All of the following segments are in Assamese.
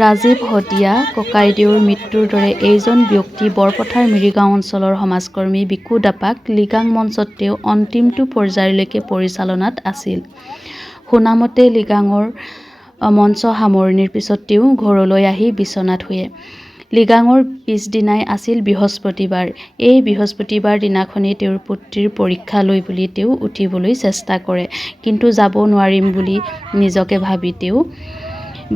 ৰাজীৱ হতিয়া ককাইদেউৰ মৃত্যুৰ দৰে এইজন ব্যক্তি বৰপথাৰ মিৰিগাঁও অঞ্চলৰ সমাজকৰ্মী বিকু দাপাক লিগাং মঞ্চত তেওঁ অন্তিমটো পৰ্যায়লৈকে পৰিচালনাত আছিল। শুনামতে লিগাঙৰ মঞ্চ সামৰণিৰ পিছত তেওঁ ঘৰলৈ আহি বিচনাত শুয়ে। লিগাঙৰ পিছদিনাই আছিল বৃহস্পতিবাৰ। এই বৃহস্পতিবাৰ দিনাখনেই তেওঁৰ পুত্ৰীৰ পৰীক্ষা লৈ বুলি তেওঁ উঠিবলৈ চেষ্টা কৰে, কিন্তু যাব নোৱাৰিম বুলি নিজকে ভাবি তেওঁ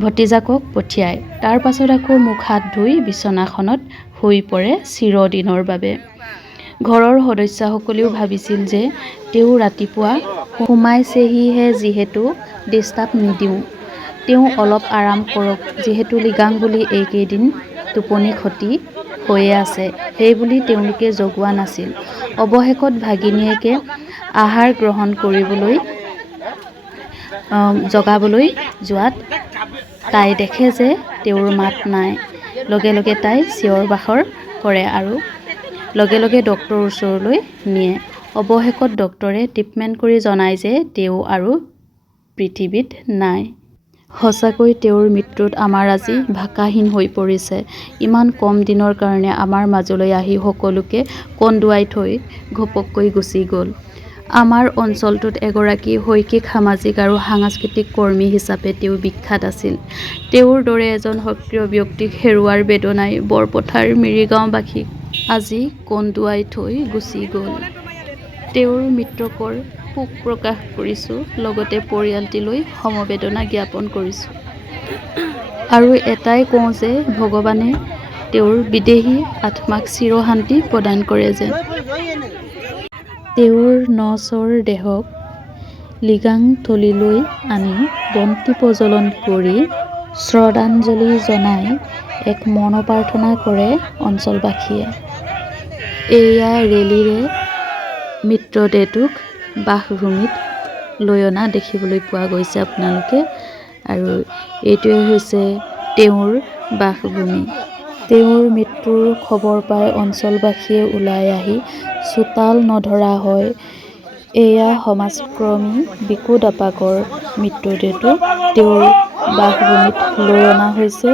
ভতিজাকক পঠিয়ায়। তাৰ পাছত আকৌ মুখ হাত ধুই বিচনাখনত শুই পৰে চিৰদিনৰ বাবে। ঘৰৰ সদস্যসকলেও ভাবিছিল যে তেওঁ ৰাতিপুৱা সোমাইছেহিহে, যিহেতু ডিষ্টাৰ্ব নিদিওঁ, তেওঁ অলপ আৰাম কৰক, যিহেতু লিগাং বুলি এইকেইদিন টোপনি খতি হৈয়ে আছে, সেইবুলি তেওঁলোকে জগোৱা নাছিল। অৱশেষত ভাগিনীয়েকে আহাৰ গ্ৰহণ কৰিবলৈ জগাবলৈ যোৱাত তাই দেখে যে তেওঁৰ মাত নাই। লগে লগে তাই চিঞৰ বাখৰ কৰে আৰু লগে লগে ডক্তৰৰ ওচৰলৈ নিয়ে। অৱশেষত ডক্তৰে ট্ৰিটমেণ্ট কৰি জনায় যে তেওঁ আৰু পৃথিৱীত নাই। সঁচাকৈ তেওঁৰ মৃত্যুত আমাৰ আজি ভাষাহীন হৈ পৰিছে। ইমান কম দিনৰ কাৰণে আমাৰ মাজলৈ আহি সকলোকে কন্দুৱাই থৈ ঘপককৈ গুচি গ'ল। আমাৰ অঞ্চলটোত এগৰাকী শৈক্ষিক, সামাজিক আৰু সাংস্কৃতিক কৰ্মী হিচাপে তেওঁ বিখ্যাত আছিল। তেওঁৰ দৰে এজন সক্ৰিয় ব্যক্তিক হেৰুৱাৰ বেদনাই বৰপথাৰ মিৰিগাঁওবাসীক আজি কন্দুৱাই থৈ গুচি গ'ল। তেওঁৰ মৃতকৰ শোক প্ৰকাশ কৰিছোঁ, লগতে পৰিয়ালটিলৈ সমবেদনা জ্ঞাপন কৰিছোঁ। আৰু এটাই কওঁ যে ভগৱানে তেওঁৰ বিদেহী আত্মাক চিৰশান্তি প্ৰদান কৰে যেন। তেওঁৰ নশ্বৰ দেহক লিগাংথলীলৈ আনি বন্তি প্ৰজ্বলন কৰি শ্ৰদ্ধাঞ্জলি জনাই এক মনপ্ৰাৰ্থনা কৰে অঞ্চলবাসীয়ে। এয়া ৰেলীৰে মৃতদেহটোক বাসভূমিত লৈ অনা দেখিবলৈ পোৱা গৈছে আপোনালোকে, আৰু এইটোৱে হৈছে তেওঁৰ বাসভূমি। তেওঁৰ মৃত্যুৰ খবৰ পাই অঞ্চলবাসীয়ে ওলাই আহি চোতাল নধৰা হয়। এয়া সমাজকৰ্মী বিকু দাপাকৰ মৃতদেহটো তেওঁৰ বাসভূমিত লৈ অনা হৈছে।